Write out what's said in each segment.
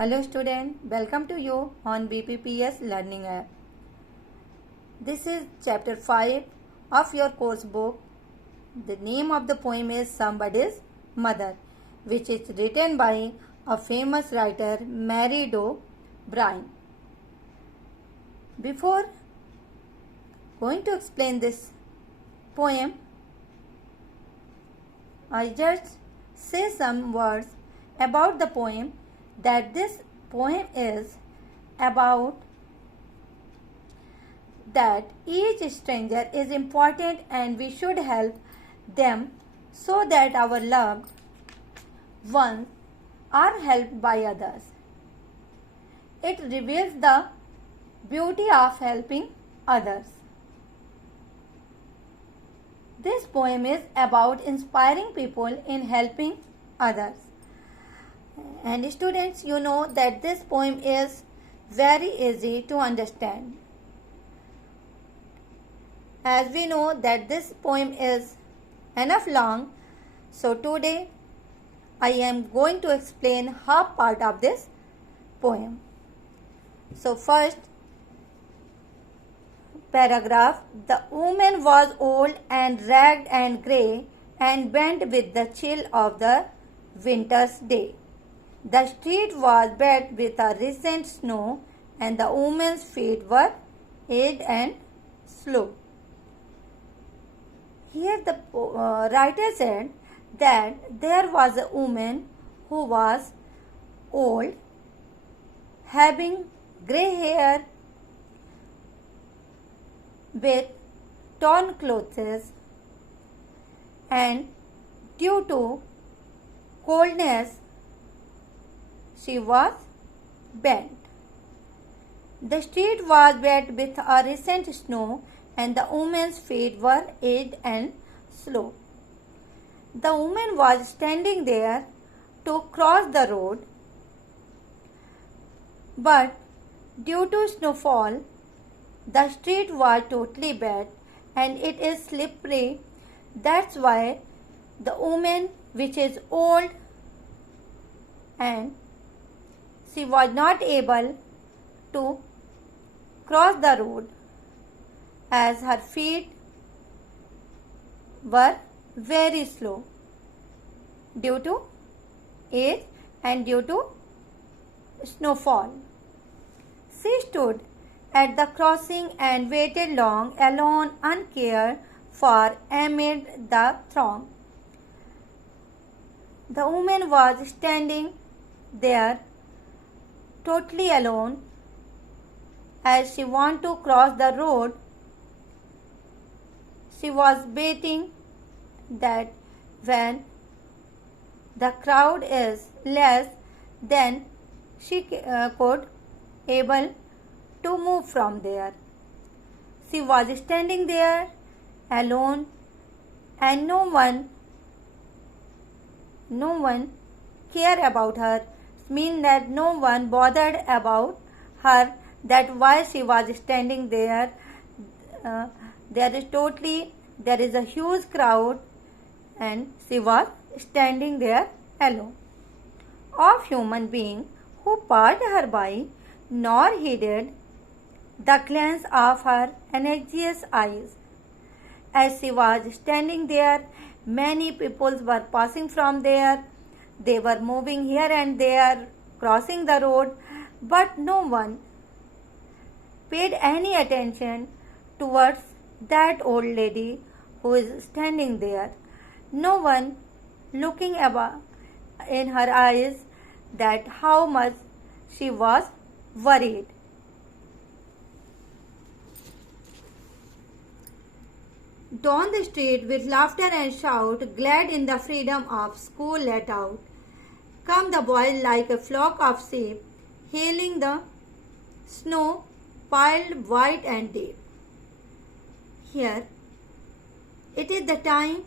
Hello student, welcome to you on BPPS Learning app. This is chapter 5 of your course book. The name of the poem is Somebody's Mother, which is written by a famous writer Mary Do Bryan. Before going to explain this poem, I just say some words about the poem, that this poem is about that each stranger is important and we should help them so that our loved ones are helped by others. It reveals the beauty of helping others. This poem is about inspiring people in helping others. And students, you know that this poem is very easy to understand. As we know that this poem is enough long, so today I am going to explain half part of this poem. So first paragraph, the woman was old and ragged and grey and bent with the chill of the winter's day. The street was wet with a recent snow, and the woman's feet were aged and slow. Here the writer said that there was a woman who was old, having grey hair, with torn clothes, and due to coldness she was bent. The street was wet with a recent snow, and the woman's feet were aged and slow. The woman was standing there to cross the road, but due to snowfall, the street was totally wet and it is slippery. That's why the woman, which is old, and she was not able to cross the road as her feet were very slow due to age and due to snowfall. She stood at the crossing and waited long, alone, uncared for amid the throng. The woman was standing there totally alone as she wanted to cross the road. She was waiting that when the crowd is less, then she could able to move from there. She was standing there alone, and no one cared about her. Mean that no one bothered about her, that why she was standing there. There is a huge crowd and she was standing there alone. Of human being who passed her by, nor heeded the glance of her anxious eyes. As she was standing there, many people were passing from there. They were moving here and there, crossing the road, but no one paid any attention towards that old lady who is standing there. No one looking about in her eyes that how much she was worried. Down the street with laughter and shout, glad in the freedom of school let out, come the boys like a flock of sheep, hailing the snow piled white and deep. Here, it is the time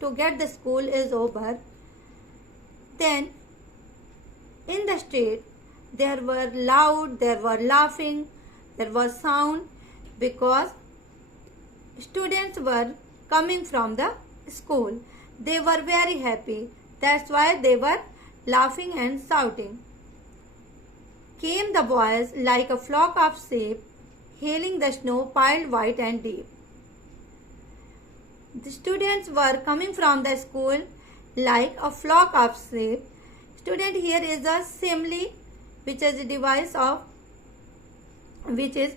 to get the school is over. Then, in the street, there were loud, there were laughing, there was sound, because students were coming from the school. They were very happy. That's why they were laughing and shouting. came the boys like a flock of sheep, hailing the snow piled white and deep. The students were coming from the school like a flock of sheep. Student, here is a simile, which is a device of which is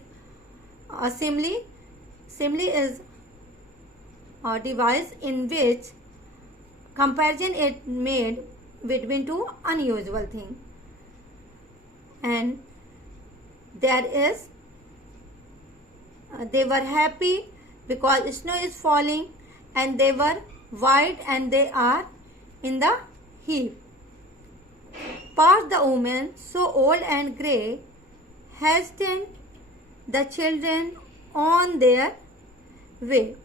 a simile. Simile is a device in which comparison is made between two unusual things. And there is they were happy because snow is falling, and they were white and they are in the heap. Past the woman, so old and grey, hastened the children on their way.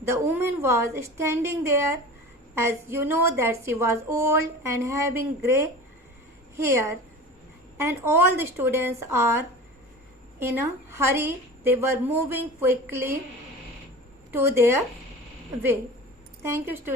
The woman was standing there, as you know that she was old and having grey hair, and all the students are in a hurry. They were moving quickly to their way. Thank you, students.